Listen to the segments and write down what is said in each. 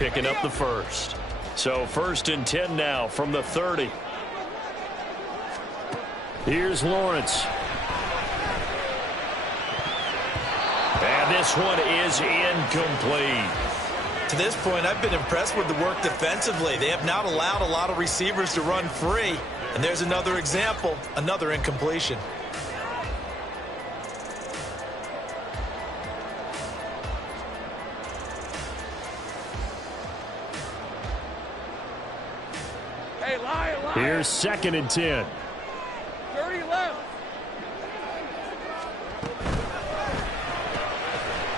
picking up the first. So 1st and 10 now from the 30. Here's Lawrence. And this one is incomplete. To this point, I've been impressed with the work defensively. They have not allowed a lot of receivers to run free. And there's another example, another incompletion. Here's 2nd and 10. 30 left.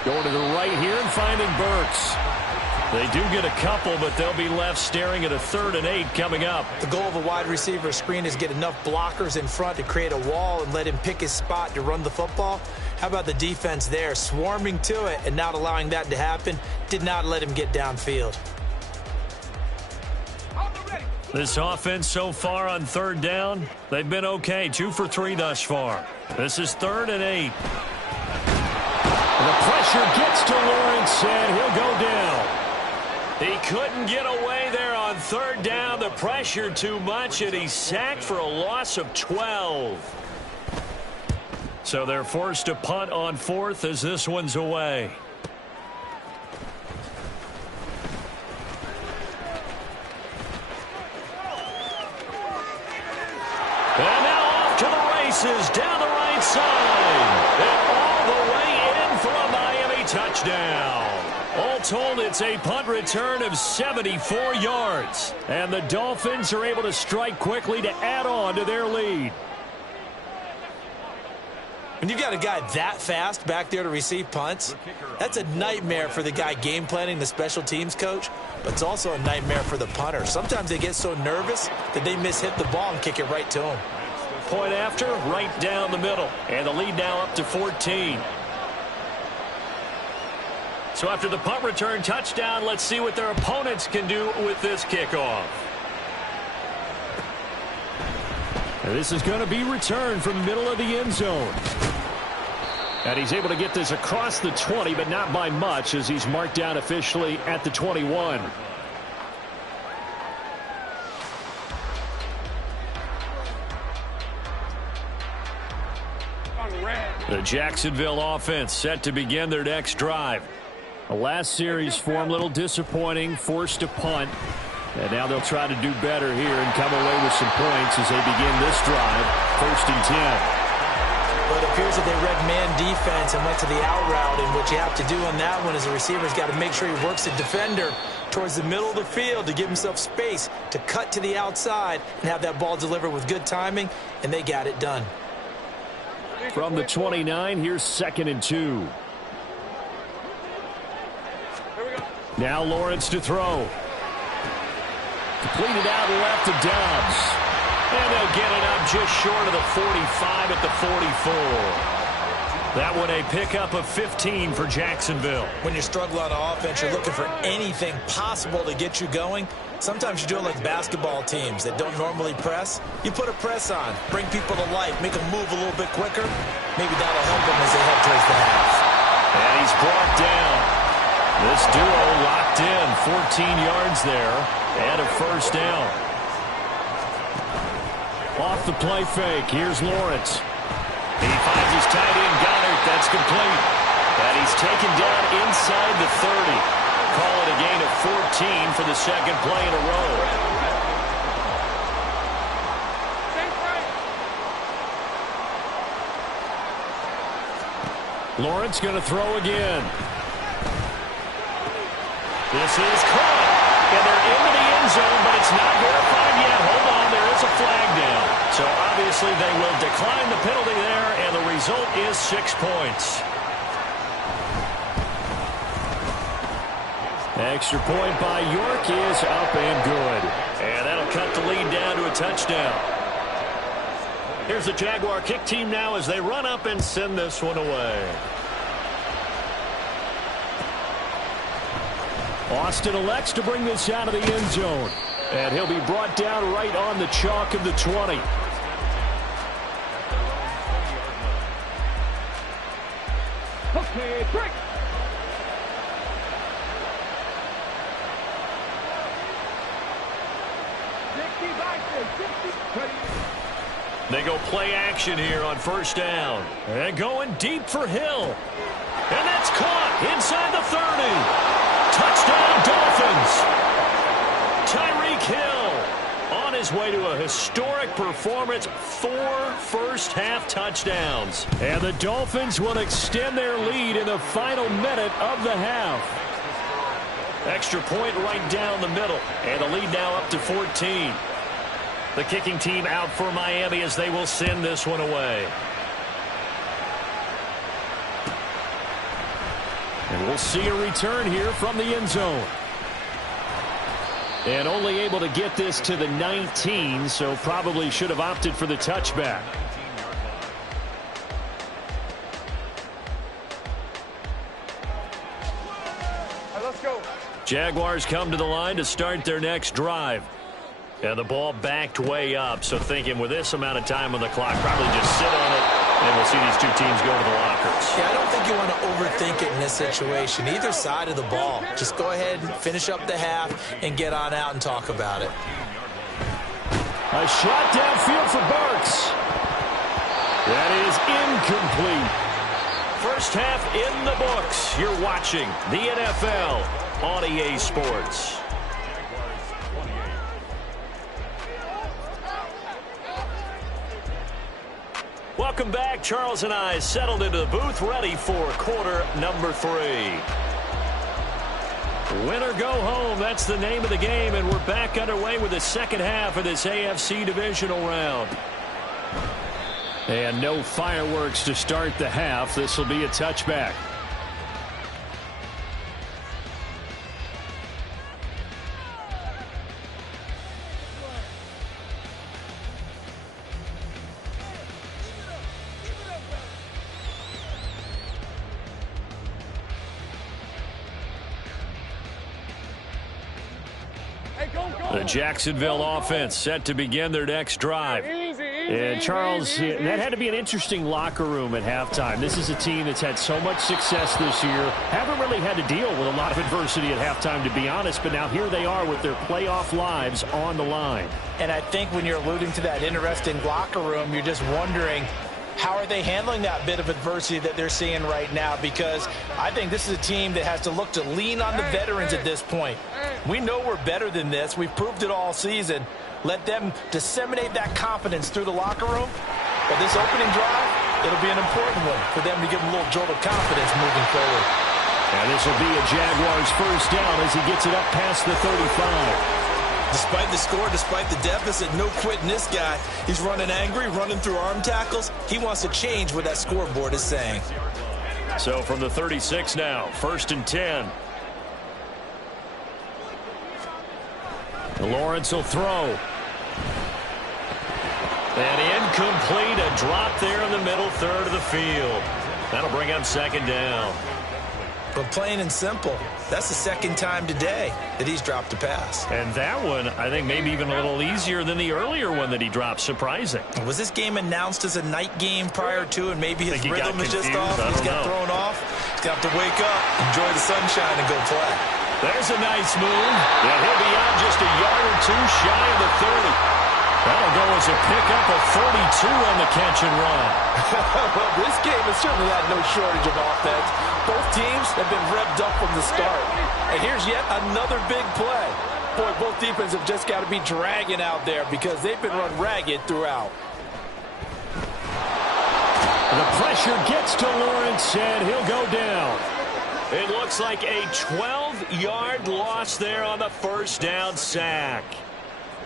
Going to the right here and finding Burks. They do get a couple, but they'll be left staring at a 3rd and 8 coming up. The goal of a wide receiver screen is get enough blockers in front to create a wall and let him pick his spot to run the football. How about the defense there, swarming to it and not allowing that to happen? Did not let him get downfield. This offense so far on 3rd down, they've been okay. 2 for 3 thus far. This is 3rd and 8. The pressure gets to Lawrence, and he'll go down. He couldn't get away there on 3rd down. The pressure too much, and he's sacked for a loss of 12. So they're forced to punt on 4th as this one's away. And now off to the races down the right side. And all the way in for a Miami touchdown. All told, it's a punt return of 74 yards. And the Dolphins are able to strike quickly to add on to their lead. When you've got a guy that fast back there to receive punts, that's a nightmare for the guy game planning, the special teams coach, but it's also a nightmare for the punter. Sometimes they get so nervous that they mishit the ball and kick it right to him. Point after, right down the middle. And the lead now up to 14. So after the punt return touchdown, let's see what their opponents can do with this kickoff. And this is going to be returned from the middle of the end zone. And he's able to get this across the 20, but not by much, as he's marked down officially at the 21. The Jacksonville offense set to begin their next drive. The last series for them, a little disappointing, forced to punt. And now they'll try to do better here and come away with some points as they begin this drive. 1st and 10. But it appears that they read man defense and went to the out route, and what you have to do on that one is the receiver's got to make sure he works the defender towards the middle of the field to give himself space to cut to the outside and have that ball delivered with good timing, and they got it done. From the 29, here's 2nd and 2. Now Lawrence to throw. Completed out left to Dobbs. And they'll get it up just short of the 45 at the 44. That one a pickup of 15 for Jacksonville. When you struggle on offense, you're looking for anything possible to get you going. Sometimes you do it like basketball teams that don't normally press. You put a press on, bring people to life, make them move a little bit quicker. Maybe that'll help them as they head towards the half. And he's brought down. This duo locked in, 14 yards there, and a 1st down. Off the play fake, here's Lawrence. He finds his tight end, Goddard. That's complete. And he's taken down inside the 30. Call it a gain of 14 for the 2nd play in a row. Lawrence going to throw again. This is caught. And they're into the end zone, but it's not verified yet. Hold on, there is a flag down. So obviously they will decline the penalty there, and the result is 6 points. Extra point by York is up and good. And that'll cut the lead down to a touchdown. Here's the Jaguar kick team now as they run up and send this one away. Austin elects to bring this out of the end zone. And he'll be brought down right on the chalk of the 20. Okay, break. They go play action here on first down. And going deep for Hill. And that's caught inside the 30. Touchdown, Dolphins. Tyreek Hill on his way to a historic performance. 4 first-half touchdowns. And the Dolphins will extend their lead in the final minute of the half. Extra point right down the middle. And the lead now up to 14. The kicking team out for Miami as they will send this one away. And we'll see a return here from the end zone. And only able to get this to the 19, so probably should have opted for the touchback. All right, let's go. Jaguars come to the line to start their next drive. And the ball backed way up, so thinking with this amount of time on the clock, probably just sit on it, and we'll see these two teams go to the lockers. Yeah, I don't think you want to overthink it in this situation. Either side of the ball. Just go ahead and finish up the half and get on out and talk about it. A shot downfield for Burks. That is incomplete. First half in the books. You're watching the NFL on EA Sports. Welcome back. Charles and I settled into the booth, ready for quarter number 3. Win or go home, that's the name of the game, and we're back underway with the second half of this AFC divisional round. And no fireworks to start the half. This will be a touchback. The Jacksonville offense set to begin their next drive. And Charles, that had to be an interesting locker room at halftime. This is a team that's had so much success this year. Haven't really had to deal with a lot of adversity at halftime, to be honest. But now here they are with their playoff lives on the line. And I think when you're alluding to that interesting locker room, you're just wondering, how are they handling that bit of adversity that they're seeing right now? Because I think this is a team that has to look to lean on the veterans at this point. We know we're better than this. We've proved it all season. Let them disseminate that confidence through the locker room. But this opening drive, it'll be an important one for them to give them a little jolt of confidence moving forward. And this will be a Jaguars first down as he gets it up past the 35. Despite the score, despite the deficit, no quitting this guy. He's running angry, running through arm tackles. He wants to change what that scoreboard is saying. So from the 36 now, 1st and 10. Lawrence will throw. And incomplete, a drop there in the middle third of the field. That'll bring up 2nd down. But plain and simple, that's the 2nd time today that he's dropped a pass. And that one, I think, maybe even a little easier than the earlier one that he dropped. Surprising. Was this game announced as a night game prior to, and maybe his rhythm is just off? He's got thrown off. He's got to wake up, enjoy the sunshine, and go play. There's a nice move. Yeah, he'll be out just a yard or two shy of the 30. That'll go as a pickup of 42 on the catch and run. Well, this game has certainly had no shortage of offense. Both teams have been revved up from the start. And here's yet another big play. Boy, both defenses have just got to be dragging out there because they've been run ragged throughout. The pressure gets to Lawrence, and he'll go down. It looks like a 12-yard loss there on the first down sack.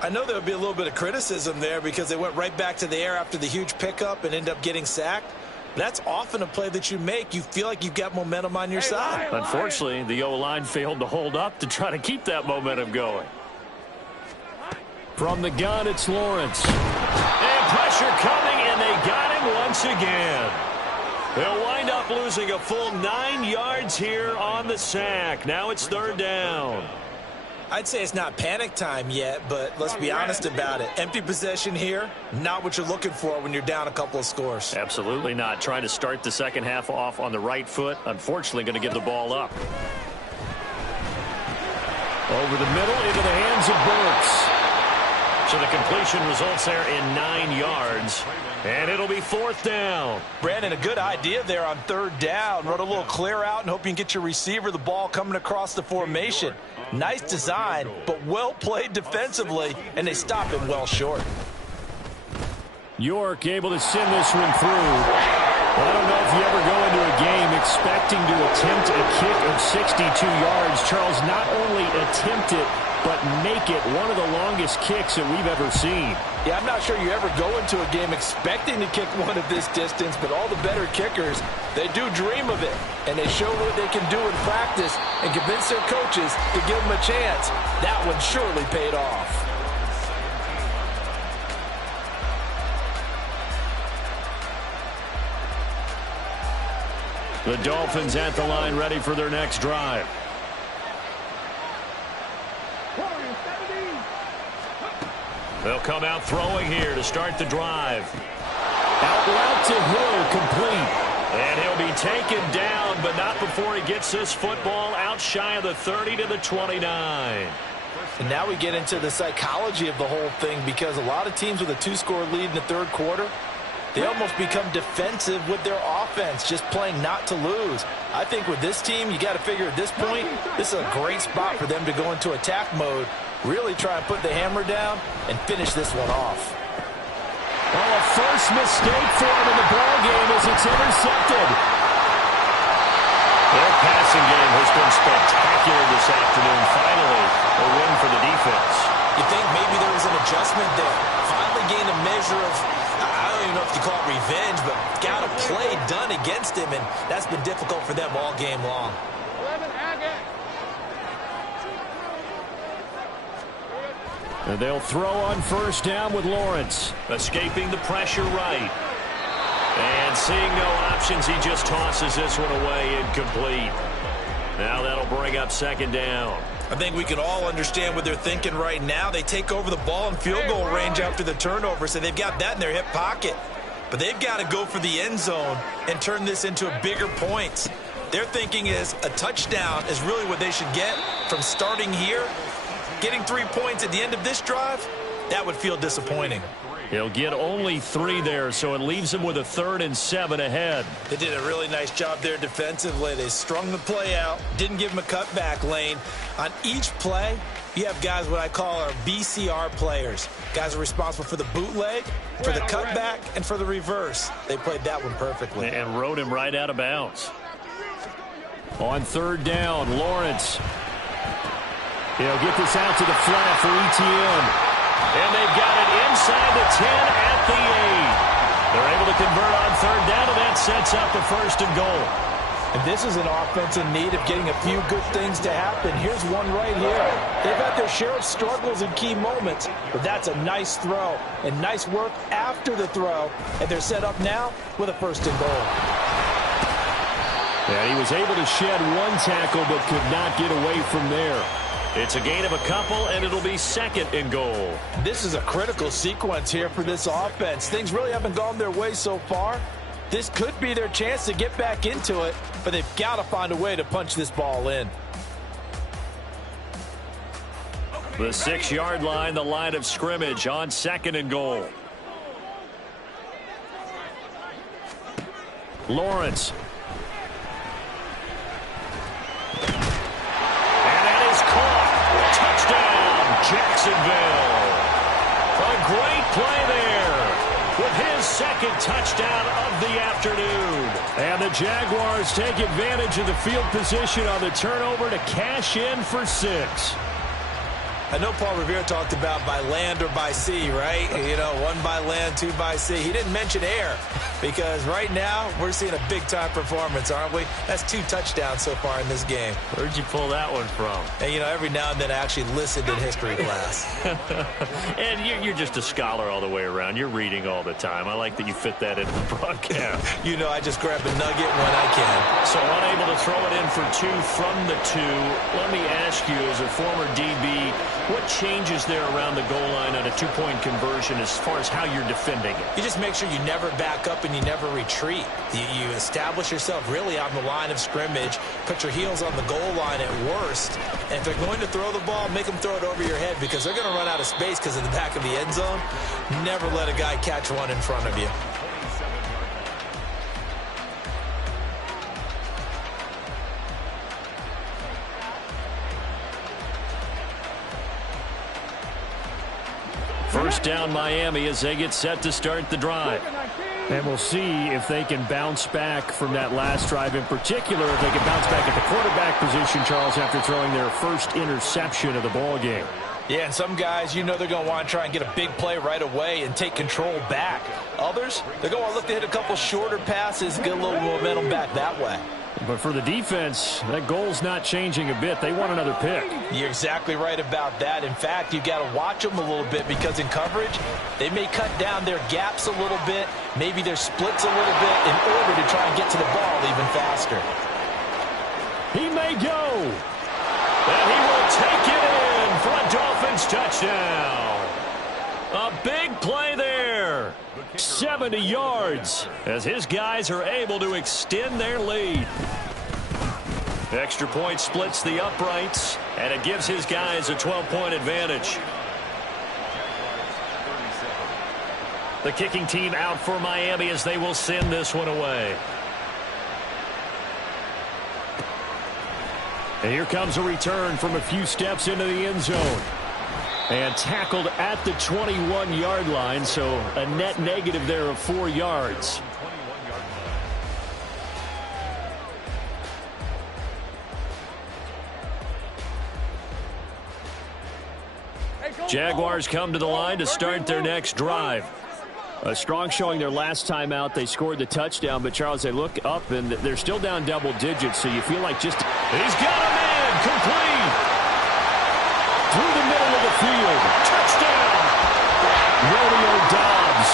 I know there'll be a little bit of criticism there because they went right back to the air after the huge pickup and end up getting sacked. That's often a play that you make. You feel like you've got momentum on your side. Unfortunately, the O-line failed to hold up to try to keep that momentum going. From the gun, it's Lawrence. And pressure coming, and they got him once again. They'll wind up losing a full 9 yards here on the sack. Now it's 3rd down. I'd say it's not panic time yet, but let's be honest about it. Empty possession here, not what you're looking for when you're down a couple of scores. Absolutely not. Trying to start the second half off on the right foot. Unfortunately, going to give the ball up. Over the middle, into the hands of Burks. So the completion results there in 9 yards. And it'll be 4th down. Brandon, a good idea there on 3rd down. Run a little clear out and hope you can get your receiver the ball coming across the formation. Nice design, but well played defensively, and they stop him well short. York able to send this one through. Well, I don't know if you ever go into a game expecting to attempt a kick of 62 yards. Charles, not only attempt it, but make it one of the longest kicks that we've ever seen. Yeah, I'm not sure you ever go into a game expecting to kick one of this distance, but all the better kickers, they do dream of it, and they show what they can do in practice and convince their coaches to give them a chance. That one surely paid off. The Dolphins at the line ready for their next drive. They'll come out throwing here to start the drive. Out route to Hill, complete. And he'll be taken down, but not before he gets this football out shy of the 30 to the 29. And now we get into the psychology of the whole thing, because a lot of teams with a 2-score lead in the 3rd quarter, they almost become defensive with their offense, just playing not to lose. I think with this team, you got to figure at this point, this is a great spot for them to go into attack mode, really try and put the hammer down and finish this one off. Well, a first mistake for him in the ball game as it's intercepted. Their passing game has been spectacular this afternoon. Finally, a win for the defense. You think maybe there was an adjustment there. Finally gained a measure of, I don't even know if you call it revenge, but got a play done against him, and that's been difficult for them all game long. 11 Agate. And they'll throw on 1st down with Lawrence. Escaping the pressure right. And seeing no options, he just tosses this one away incomplete. Now that'll bring up 2nd down. I think we can all understand what they're thinking right now. They take over the ball in field goal range after the turnover, so they've got that in their hip pocket. But they've got to go for the end zone and turn this into a bigger points. Their thinking is a touchdown is really what they should get from starting here. Getting 3 points at the end of this drive, that would feel disappointing. He'll get only 3 there, so it leaves him with a 3rd and 7 ahead. They did a really nice job there defensively. They strung the play out, didn't give him a cutback lane. On each play, you have guys what I call our BCR players. Guys are responsible for the bootleg, for the cutback, and for the reverse. They played that one perfectly. And rode him right out of bounds. On 3rd down, Lawrence. He'll get this out to the flat for ETN. And they've got it inside the 10 at the 8. They're able to convert on 3rd down, and that sets up the 1st and goal. And this is an offense in need of getting a few good things to happen. Here's one right here. They've had their share of struggles in key moments, but that's a nice throw and nice work after the throw. And they're set up now with a 1st and goal. And he was able to shed 1 tackle, but could not get away from there. It's a gain of a couple, and it'll be 2nd and goal. This is a critical sequence here for this offense. Things really haven't gone their way so far. This could be their chance to get back into it, but they've got to find a way to punch this ball in. The 6-yard line, the line of scrimmage on 2nd and goal. Lawrence. Jacksonville. A great play there with his 2nd touchdown of the afternoon. And the Jaguars take advantage of the field position on the turnover to cash in for 6. I know Paul Revere talked about by land or by sea, right? You know, 1 by land, 2 by sea. He didn't mention air because right now we're seeing a big-time performance, aren't we? That's 2 touchdowns so far in this game. Where'd you pull that one from? And, you know, every now and then I actually listened in history class. And you're just a scholar all the way around. You're reading all the time. I like that you fit that into the broadcast. You know, I just grab a nugget when I can. So unable to throw it in for 2 from the 2. Let me ask you, as a former DB, What changes there around the goal line on a two-point conversion as far as how you're defending it? You just make sure you never back up and you never retreat. You establish yourself really on the line of scrimmage, put your heels on the goal line at worst, and if they're going to throw the ball, make them throw it over your head because they're going to run out of space because of the back of the end zone. Never let a guy catch one in front of you. First down Miami as they get set to start the drive. And we'll see if they can bounce back from that last drive, in particular if they can bounce back at the quarterback position, Charles, after throwing their first interception of the ball game. Yeah, and some guys, you know they're going to want to try and get a big play right away and take control back. Others, they're going to look to hit a couple shorter passes, get a little momentum back that way. But for the defense, that goal's not changing a bit. They want another pick. You're exactly right about that. In fact, you've got to watch them a little bit because in coverage, they may cut down their gaps a little bit, maybe their splits a little bit in order to try and get to the ball even faster. He may go. And he will take it in for a Dolphins touchdown. A big play there. 70 yards as his guys are able to extend their lead. Extra point splits the uprights, and it gives his guys a 12-point advantage. The kicking team out for Miami as they will send this one away. And here comes a return from a few steps into the end zone. And tackled at the 21-yard line, so a net negative there of 4 yards. Jaguars come to the line to start their next drive. A strong showing their last time out. They scored the touchdown, but Charles, they look up and they're still down double digits, so you feel like just... He's got a man complete! Through the middle of the field. Touchdown! Romeo Doubs.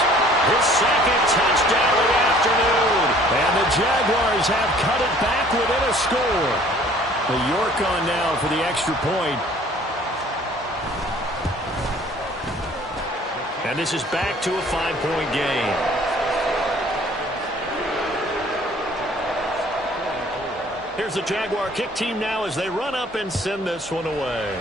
His second touchdown of the afternoon. And the Jaguars have cut it back within a score. The York on now for the extra point. And this is back to a 5-point game. Here's the Jaguar kick team now as they run up and send this one away.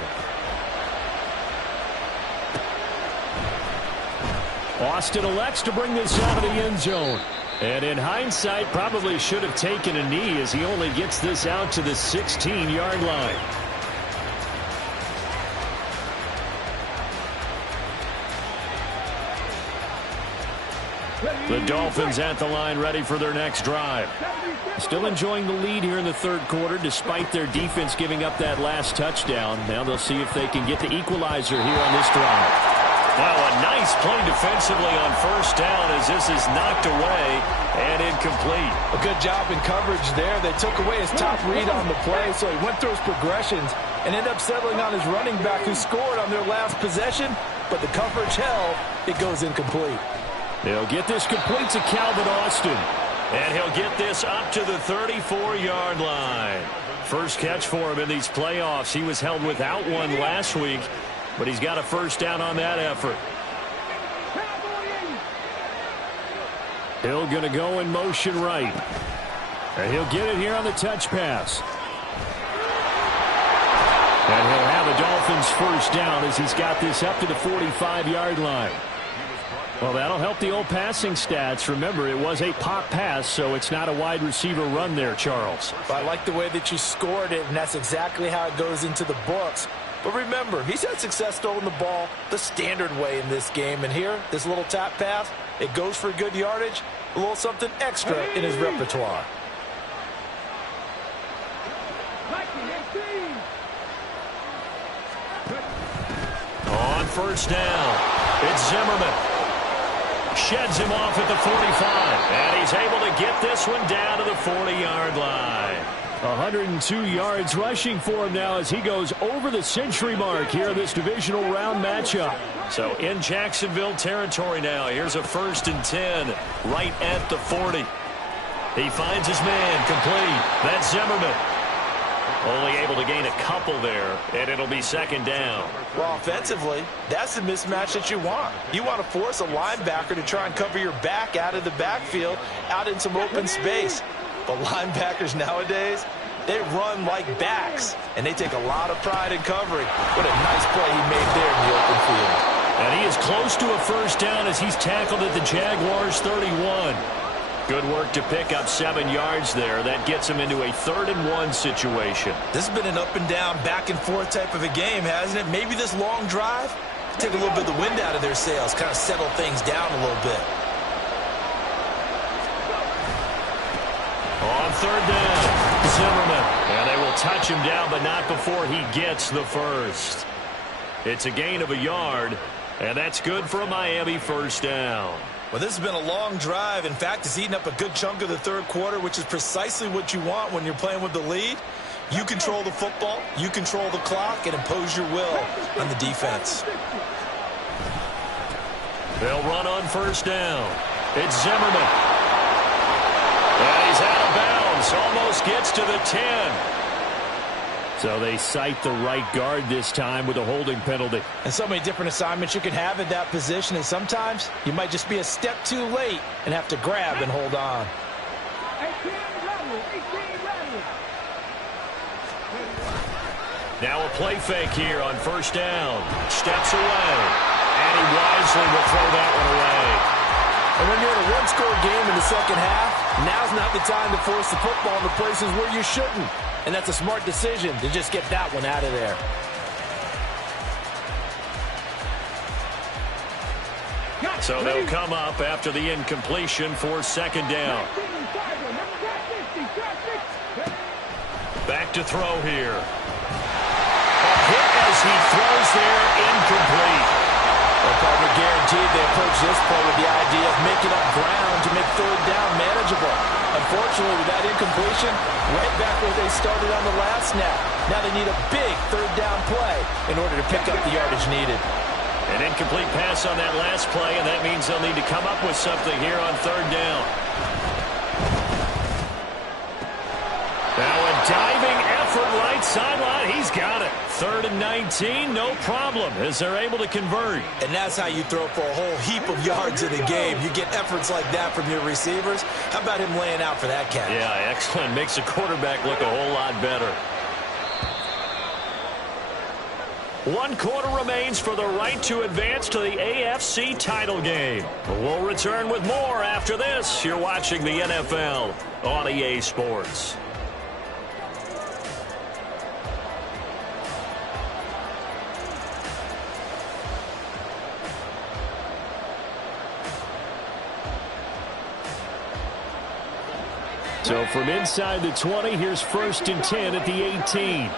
Austin elects to bring this out of the end zone. And in hindsight, probably should have taken a knee as he only gets this out to the 16-yard line. The Dolphins at the line ready for their next drive. Still enjoying the lead here in the third quarter despite their defense giving up that last touchdown. Now they'll see if they can get the equalizer here on this drive. Wow, a nice play defensively on first down as this is knocked away and incomplete. A good job in coverage there. They took away his top read on the play, so he went through his progressions and ended up settling on his running back who scored on their last possession, but the coverage held. It goes incomplete. They'll get this complete to Calvin Austin. And he'll get this up to the 34-yard line. First catch for him in these playoffs. He was held without one last week, but he's got a first down on that effort. Hill going to go in motion right. And he'll get it here on the touch pass. And he'll have a Dolphins first down as he's got this up to the 45-yard line. Well, that'll help the old passing stats. Remember, it was a pop pass, so it's not a wide receiver run there, Charles. I like the way that you scored it, and that's exactly how it goes into the books. But remember, he's had success throwing the ball the standard way in this game. And here, this little tap pass, it goes for good yardage, a little something extra in his repertoire. On first down, it's Zimmerman. Sheds him off at the 45. And he's able to get this one down to the 40-yard line. 102 yards rushing for him now as he goes over the century mark here in this divisional round matchup. So in Jacksonville territory now. Here's a 1st and 10 right at the 40. He finds his man complete. That's Zimmerman. Only able to gain a couple there, and it'll be second down. Well, offensively, that's the mismatch that you want. You want to force a linebacker to try and cover your back out of the backfield, out in some open space. But linebackers nowadays, they run like backs, and they take a lot of pride in covering. What a nice play he made there in the open field. And he is close to a first down as he's tackled at the Jaguars' 31. Good work to pick up 7 yards there. That gets him into a 3rd and 1 situation. This has been an up and down, back and forth type of a game, hasn't it? Maybe this long drive, take a little bit of the wind out of their sails, kind of settle things down a little bit. On 3rd down, Zimmerman. And they will touch him down, but not before he gets the first. It's a gain of a yard, and that's good for a Miami first down. Well, this has been a long drive. In fact, it's eaten up a good chunk of the 3rd quarter, which is precisely what you want when you're playing with the lead. You control the football, you control the clock, and impose your will on the defense. They'll run on first down. It's Zimmerman. And he's out of bounds. Almost gets to the 10. So they cite the right guard this time with a holding penalty. And so many different assignments you can have at that position, and sometimes you might just be a step too late and have to grab and hold on. Now a play fake here on first down. Steps away. And he wisely will throw that one away. And when you're in a one-score game in the second half, now's not the time to force the football in the places where you shouldn't. And that's a smart decision to just get that one out of there. So they'll come up after the incompletion for second down. Back to throw here. A hit as he throws there, incomplete. Well, partner, guaranteed they approach this play with the idea of making up ground to make 3rd down manageable. Unfortunately, with that incompletion, right back where they started on the last snap. Now they need a big 3rd down play in order to pick up the yardage needed. An incomplete pass on that last play, and that means they'll need to come up with something here on 3rd down. Now a diving effort right sideline. He's got it. 3rd and 19, no problem, as they're able to convert. And that's how you throw for a whole heap of yards in a game. You get efforts like that from your receivers. How about him laying out for that catch? Yeah, excellent. Makes the quarterback look a whole lot better. 1 quarter remains for the right to advance to the AFC title game. We'll return with more after this. You're watching the NFL on EA Sports. So from inside the 20, here's 1st and 10 at the 18.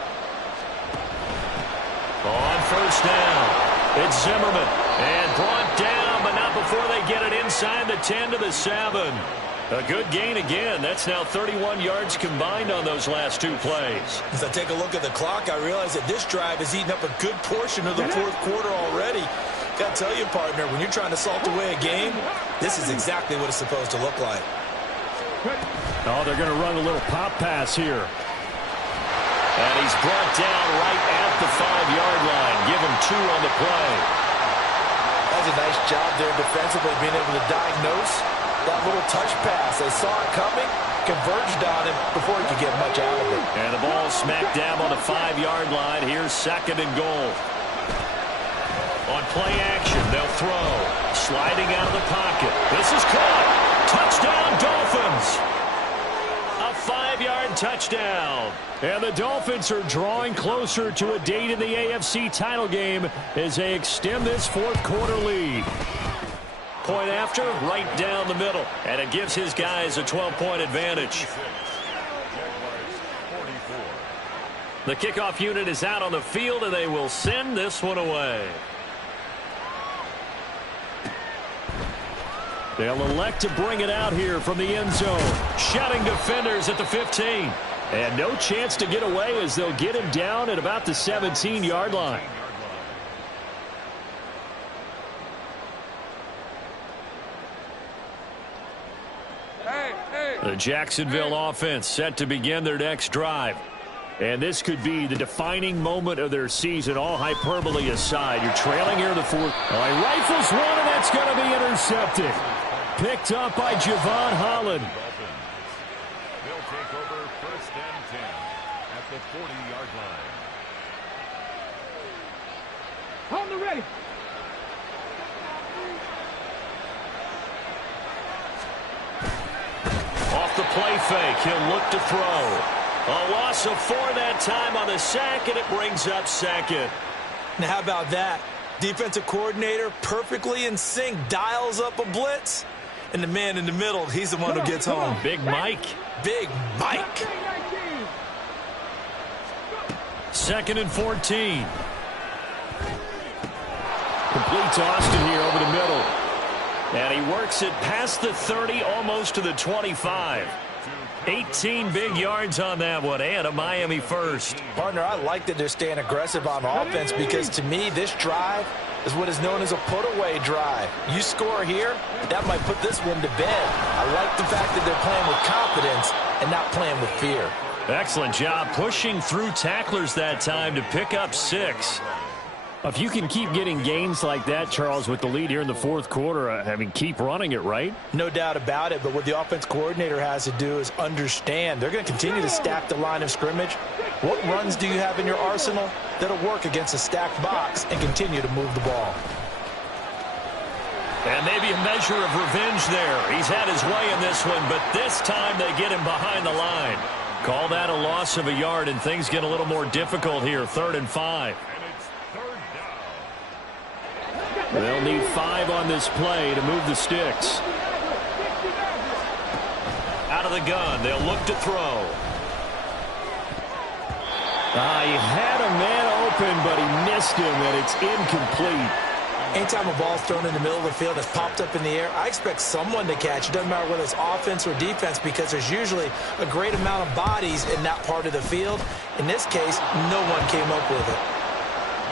On first down, it's Zimmerman. And brought down, but not before they get it inside the 10 to the 7. A good gain again. That's now 31 yards combined on those last 2 plays. As I take a look at the clock, I realize that this drive has eaten up a good portion of the 4th quarter already. Got to tell you, partner, when you're trying to salt away a game, this is exactly what it's supposed to look like. Oh, they're going to run a little pop pass here. And he's brought down right at the 5-yard line. Give him 2 on the play. That's a nice job there defensively, being able to diagnose that little touch pass. They saw it coming, converged on him before he could get much out of it. And the ball smacked down on the 5-yard line. Here's 2nd and goal. On play action, they'll throw. Sliding out of the pocket. This is caught. Touchdown, Dolphins. A 5-yard touchdown. And the Dolphins are drawing closer to a date in the AFC title game as they extend this 4th quarter lead. Point after, right down the middle. And it gives his guys a 12-point advantage. The kickoff unit is out on the field, and they will send this one away. They'll elect to bring it out here from the end zone. Shutting defenders at the 15. And no chance to get away as they'll get him down at about the 17-yard line. The Jacksonville offense set to begin their next drive. And this could be the defining moment of their season, all hyperbole aside. You're trailing here in the fourth. All right, rifles one, and that's going to be intercepted. Picked up by Javon Holland. They'll take over 1st and 10 at the 40-yard line. Hold the ready. Off the play fake, he'll look to throw. A loss of 4 that time on the sack, and it brings up 2nd. Now, how about that? Defensive coordinator perfectly in sync, dials up a blitz. And the man in the middle, he's the one who gets home. Big Mike. Big Mike. 2nd and 14. Complete to Austin here over the middle. And he works it past the 30, almost to the 25. 18 big yards on that one, and a Miami first. Partner, I like that they're staying aggressive on offense because, to me, this drive is what is known as a put-away drive. You score here, that might put this one to bed. I like the fact that they're playing with confidence and not playing with fear. Excellent job pushing through tacklers that time to pick up 6. If you can keep getting gains like that, Charles, with the lead here in the fourth quarter, keep running it, right? No doubt about it, but what the offense coordinator has to do is understand they're going to continue to stack the line of scrimmage. What runs do you have in your arsenal that'll work against a stacked box and continue to move the ball? And maybe a measure of revenge there. He's had his way in this one, but this time they get him behind the line. Call that a loss of a yard, and things get a little more difficult here, 3rd and 5. They'll need 5 on this play to move the sticks. Out of the gun, they'll look to throw. He had a man open, but he missed him, and it's incomplete. Anytime a ball's thrown in the middle of the field that's popped up in the air, I expect someone to catch. It doesn't matter whether it's offense or defense because there's usually a great amount of bodies in that part of the field. In this case, no one came up with it.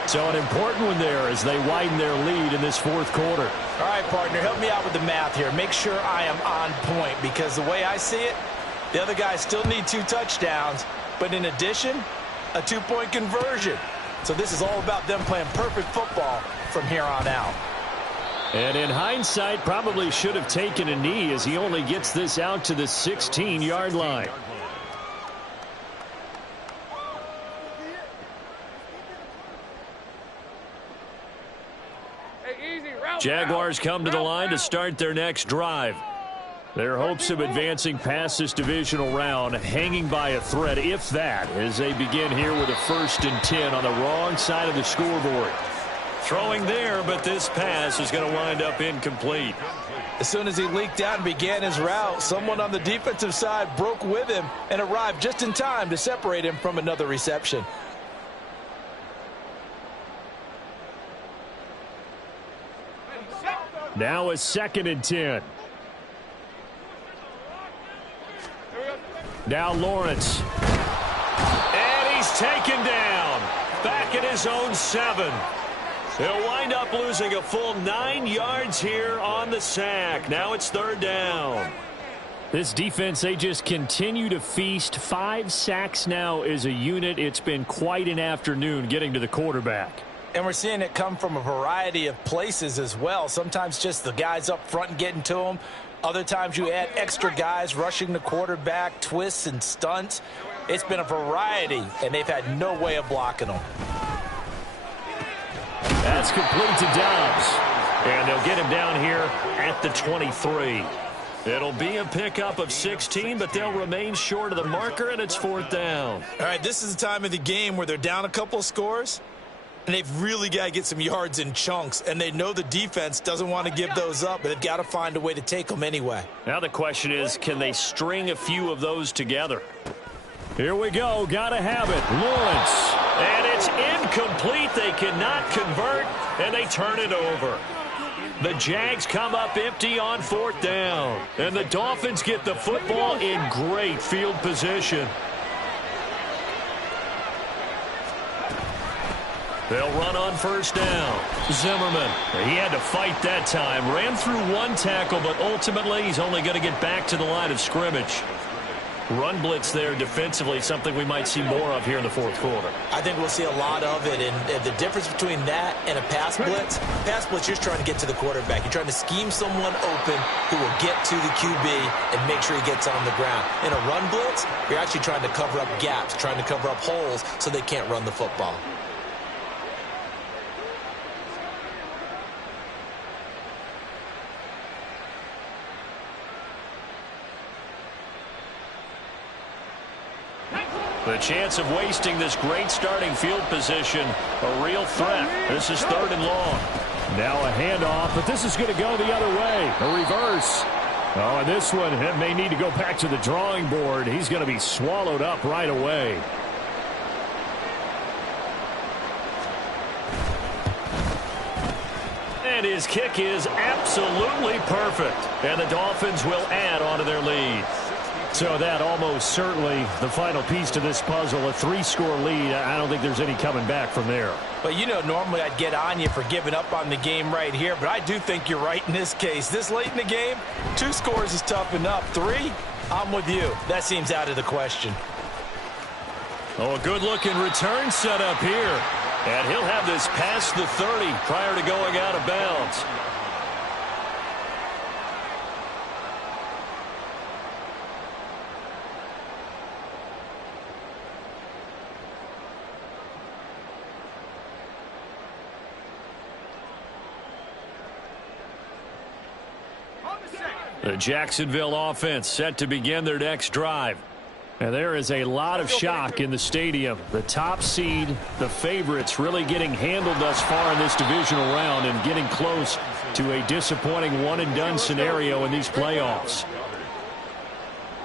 So an important one there as they widen their lead in this fourth quarter. All right, partner, help me out with the math here. Make sure I am on point because the way I see it, the other guys still need 2 touchdowns, but in addition, a 2-point conversion. So this is all about them playing perfect football from here on out. And in hindsight, probably should have taken a knee as he only gets this out to the 16-yard line. Jaguars come to the line to start their next drive. Their hopes of advancing past this divisional round hanging by a thread, if that, as they begin here with a 1st and 10 on the wrong side of the scoreboard. Throwing there, but this pass is going to wind up incomplete. As soon as he leaked out and began his route, someone on the defensive side broke with him and arrived just in time to separate him from another reception. Now a 2nd and 10. Now Lawrence. And he's taken down. Back at his own 7. They'll wind up losing a full 9 yards here on the sack. Now it's 3rd down. This defense, they just continue to feast. 5 sacks now as a unit. It's been quite an afternoon getting to the quarterback. And we're seeing it come from a variety of places as well. Sometimes just the guys up front and getting to them. Other times you add extra guys rushing the quarterback, twists and stunts. It's been a variety, and they've had no way of blocking them. That's complete to Dobbs. And they'll get him down here at the 23. It'll be a pickup of 16, but they'll remain short of the marker, and it's 4th down. All right, this is the time of the game where they're down a couple of scores. And they've really got to get some yards in chunks. And they know the defense doesn't want to give those up, but they've got to find a way to take them anyway. Now the question is, can they string a few of those together? Here we go. Got to have it. Lawrence. And it's incomplete. They cannot convert, and they turn it over. The Jags come up empty on 4th down. And the Dolphins get the football in great field position. They'll run on 1st down. Zimmerman, he had to fight that time. Ran through 1 tackle, but ultimately he's only going to get back to the line of scrimmage. run blitz there defensively, something we might see more of here in the fourth quarter. I think we'll see a lot of it, and the difference between that and a pass blitz, you're just trying to get to the quarterback. You're trying to scheme someone open who will get to the QB and make sure he gets on the ground. In a run blitz, you're actually trying to cover up gaps, trying to cover up holes so they can't run the football. The chance of wasting this great starting field position, a real threat. This is 3rd and long. Now a handoff, but this is going to go the other way. A reverse. Oh, and this one may need to go back to the drawing board. He's going to be swallowed up right away. And his kick is absolutely perfect. And the Dolphins will add on to their lead. So that almost certainly the final piece to this puzzle, a 3-score lead. I don't think there's any coming back from there. But, you know, normally I'd get on you for giving up on the game right here, but I do think you're right in this case. This late in the game, 2 scores is tough enough. 3, I'm with you. That seems out of the question. Oh, a good-looking return set up here. And he'll have this past the 30 prior to going out of bounds. The Jacksonville offense set to begin their next drive. And there is a lot of shock in the stadium. The top seed, the favorites, really getting handled thus far in this divisional round and getting close to a disappointing one-and-done scenario in these playoffs.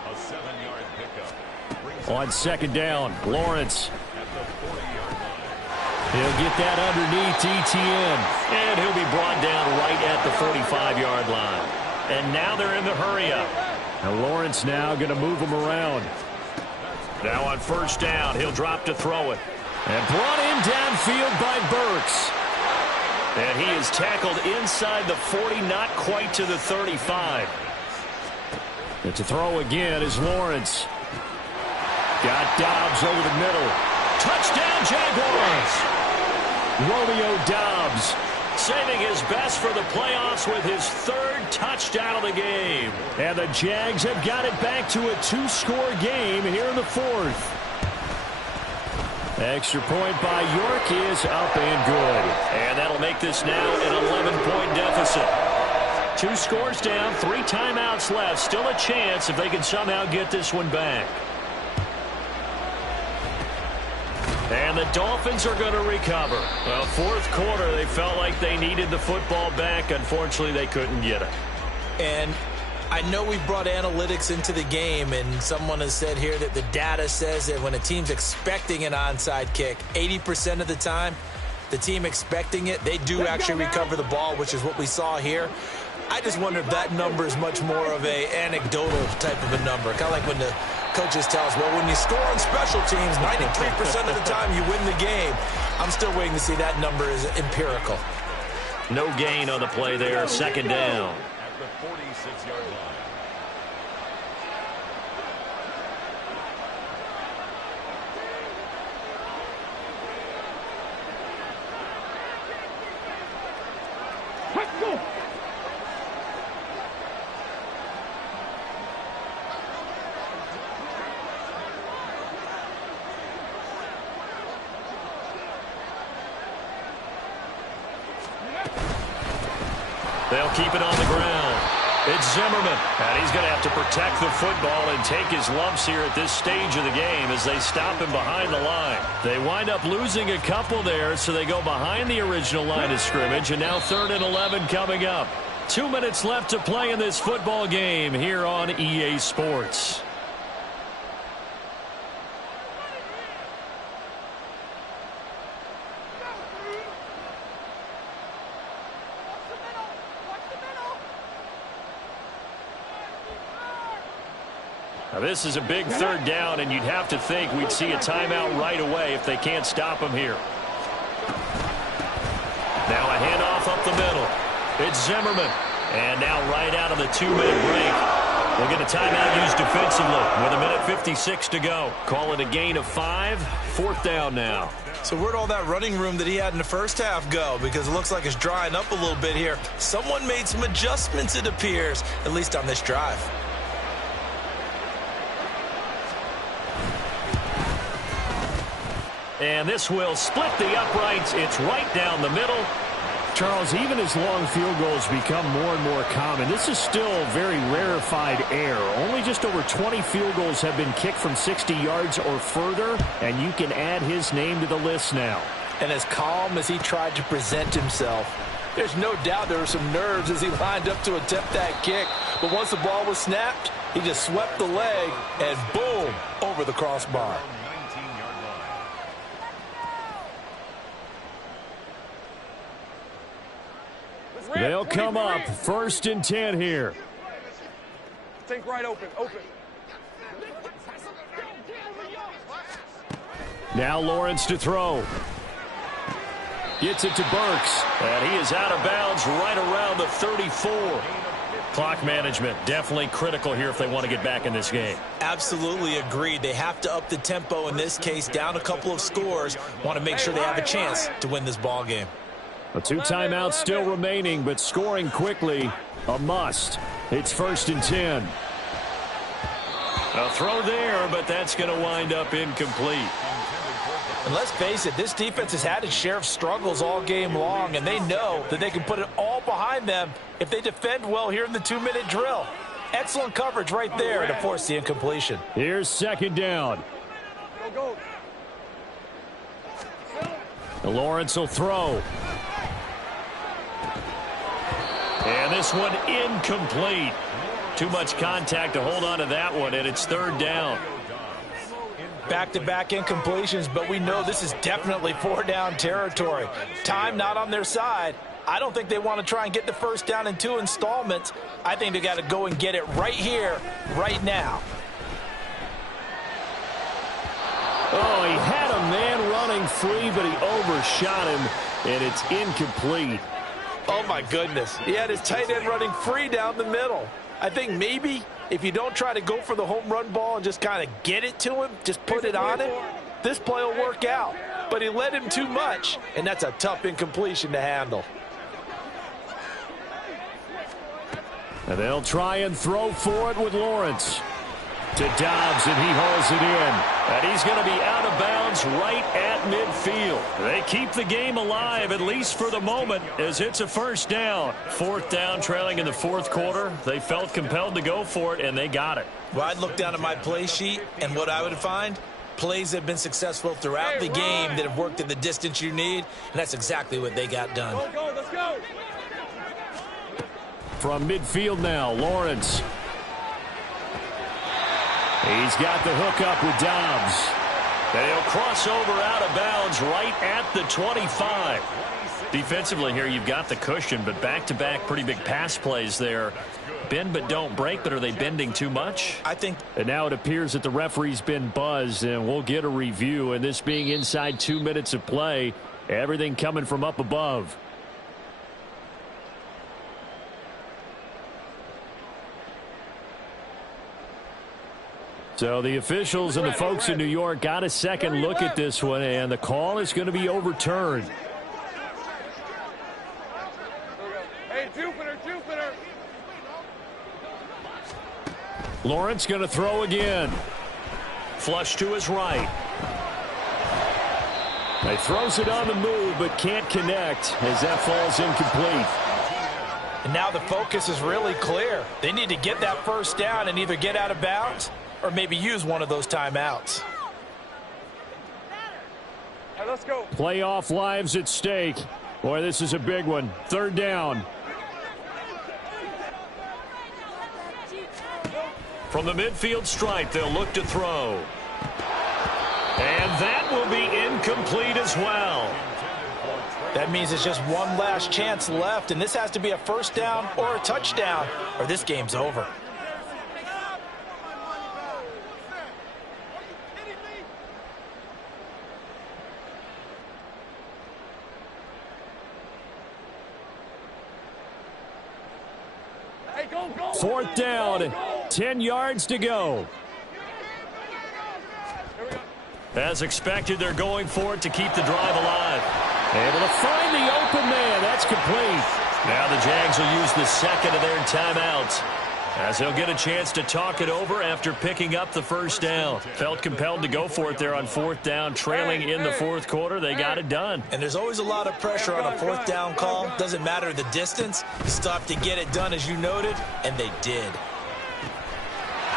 A 7-yard pickup. On 2nd down, Lawrence. He'll get that underneath ETN. And he'll be brought down right at the 45-yard line. And now they're in the hurry-up. And Lawrence now going to move him around. Now on 1st down, he'll drop to throw it. And brought in downfield by Burks. And he is tackled inside the 40, not quite to the 35. And to throw again is Lawrence. Got Dobbs over the middle. Touchdown, Jaguars! Romeo Dobbs saving his best for the playoffs with his 3rd touchdown of the game. And the Jags have got it back to a 2-score game here in the 4th. Extra point by York is up and good. And that'll make this now an 11-point deficit. 2 scores down, 3 timeouts left. Still a chance if they can somehow get this one back. And the Dolphins are going to recover. Well, 4th quarter, they felt like they needed the football back. Unfortunately, they couldn't get it. And I know we brought analytics into the game, and someone has said here that the data says that when a team's expecting an onside kick, 80% of the time, the team expecting it, they do actually recover the ball, which is what we saw here. I just wonder if that number is much more of a anecdotal type of a number. Kind of like when the coaches tell us, well, when you score on special teams, 93% of the time you win the game. I'm still waiting to see that number is empirical. No gain on the play there. 2nd down. At the 46-yard line. They'll keep it on the ground. It's Zimmerman, and he's going to have to protect the football and take his lumps here at this stage of the game as they stop him behind the line. They wind up losing a couple there, so they go behind the original line of scrimmage, and now 3rd and 11 coming up. 2 minutes left to play in this football game here on EA Sports. Now this is a big 3rd down, and you'd have to think we'd see a timeout right away if they can't stop him here. Now a handoff up the middle. It's Zimmerman. And now right out of the 2-minute break, We'll get a timeout used defensively with 1:56 to go. Call it a gain of 5. 4th down now. So where'd all that running room that he had in the first half go? Because it looks like it's drying up a little bit here. Someone made some adjustments, it appears, at least on this drive. And this will split the uprights. It's right down the middle. Charles, even as long field goals become more and more common, this is still very rarefied air. Only just over 20 field goals have been kicked from 60 yards or further, and you can add his name to the list now. And as calm as he tried to present himself, there's no doubt there were some nerves as he lined up to attempt that kick. But once the ball was snapped, he just swept the leg and boom, over the crossbar. They'll come up 1st and 10 here. Think right open. Now Lawrence to throw. Gets it to Burks. And he is out of bounds right around the 34. Clock management definitely critical here if they want to get back in this game. Absolutely agreed. They have to up the tempo in this case, down a couple of scores. Want to make sure they have a chance to win this ball game. 2 timeouts still remaining, but scoring quickly, a must. It's 1st and 10. A throw there, but that's going to wind up incomplete. And let's face it, this defense has had its share of struggles all game long, and they know that they can put it all behind them if they defend well here in the 2-minute drill. Excellent coverage right there to force the incompletion. Here's 2nd down. Lawrence will throw. And this one incomplete. Too much contact to hold on to that one, and it's 3rd down. Back-to-back incompletions, but we know this is definitely 4-down territory. Time not on their side. I don't think they want to try and get the 1st down in 2 installments. I think they got to go and get it right here, right now. Oh, he had a man running free, but he overshot him, and it's incomplete. Oh, my goodness. He had his tight end running free down the middle. I think maybe if you don't try to go for the home run ball and just kind of get it to him, just put it on him, this play will work out. But he led him too much, and that's a tough incompletion to handle. And they'll try and throw for it with Lawrence. To Dobbs, and he hauls it in. And he's going to be out of bounds right at midfield. They keep the game alive, at least for the moment, as it's a 1st down. 4th down, trailing in the 4th quarter. They felt compelled to go for it, and they got it. Well, I'd look down at my play sheet, and what I would find, plays that have been successful throughout the game that have worked in the distance you need, and that's exactly what they got done. Let's go. From midfield now, Lawrence. He's got the hook up with Dobbs. They'll cross over out of bounds right at the 25. Defensively here, you've got the cushion, but back-to-back pretty big pass plays there. Bend but don't break, but are they bending too much? I think. And now it appears that the referee's been buzzed, and we'll get a review. And this being inside 2 minutes of play, everything coming from up above. So the officials and the folks in New York got a second look at this one, and the call is going to be overturned. Hey, Jupiter. Lawrence going to throw again. Flush to his right. He throws it on the move, but can't connect as that falls incomplete. And now the focus is really clear. They need to get that 1st down and either get out of bounds or maybe use one of those timeouts. Hey, let's go. Playoff lives at stake. Boy, this is a big one. 3rd down. From the midfield stripe, they'll look to throw. And that will be incomplete as well. That means it's just one last chance left, and this has to be a 1st down or a touchdown, or this game's over. Hey, go. 4th down, 10 yards to go. As expected, they're going for it to keep the drive alive. Able to find the open man. That's complete. Now the Jags will use the second of their timeouts, as they'll get a chance to talk it over after picking up the first down. Felt compelled to go for it there on fourth down, trailing in the fourth quarter. They got it done. And there's always a lot of pressure on a fourth down call. Doesn't matter the distance. You still have to get it done, as you noted, and they did.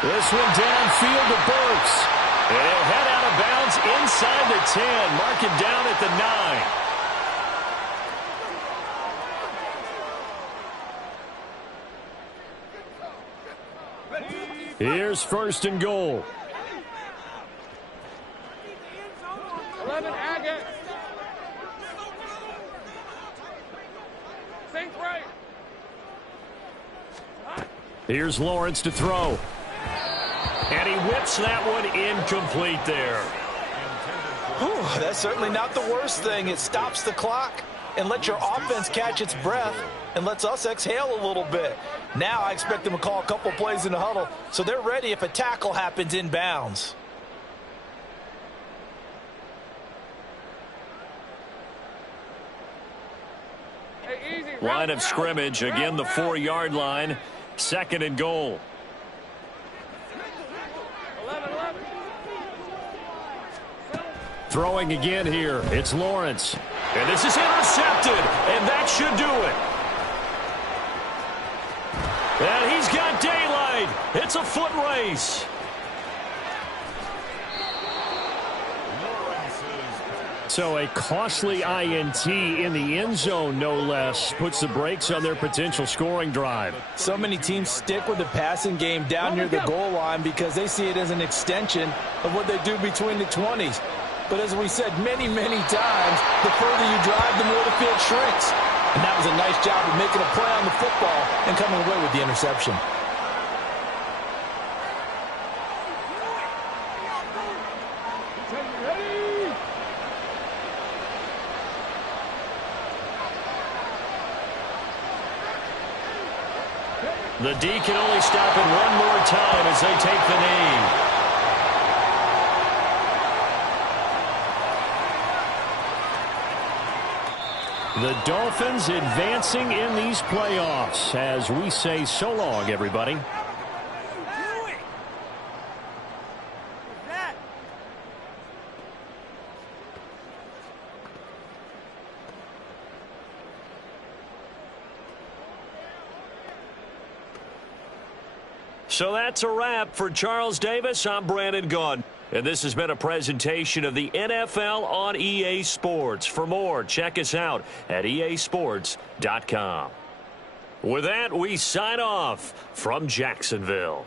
This one downfield to Burks. And he'll head out of bounds inside the 10. Mark it down at the 9. Here's first and goal. 11, Agate. Think right. Here's Lawrence to throw. And he whips that one incomplete there. Whew, that's certainly not the worst thing. It stops the clock and lets your offense catch its breath and lets us exhale a little bit. Now I expect them to call a couple plays in the huddle, so they're ready if a tackle happens in bounds. Hey, easy. Line of scrimmage, again the 4-yard line. Second and goal. 11. Throwing again here. It's Lawrence. And this is intercepted, and that should do it. And he's got daylight. It's a foot race. So a costly INT in the end zone, no less, puts the brakes on their potential scoring drive. So many teams stick with the passing game down near the goal line because they see it as an extension of what they do between the 20s. But as we said many, many times, the further you drive, the more the field shrinks. And that was a nice job of making a play on the football and coming away with the interception. The D can only stop it one more time as they take the knee. The Dolphins advancing in these playoffs as we say so long, everybody. So that's a wrap for Charles Davis. I'm Brandon Gaudin. And this has been a presentation of the NFL on EA Sports. For more, check us out at easports.com. With that, we sign off from Jacksonville.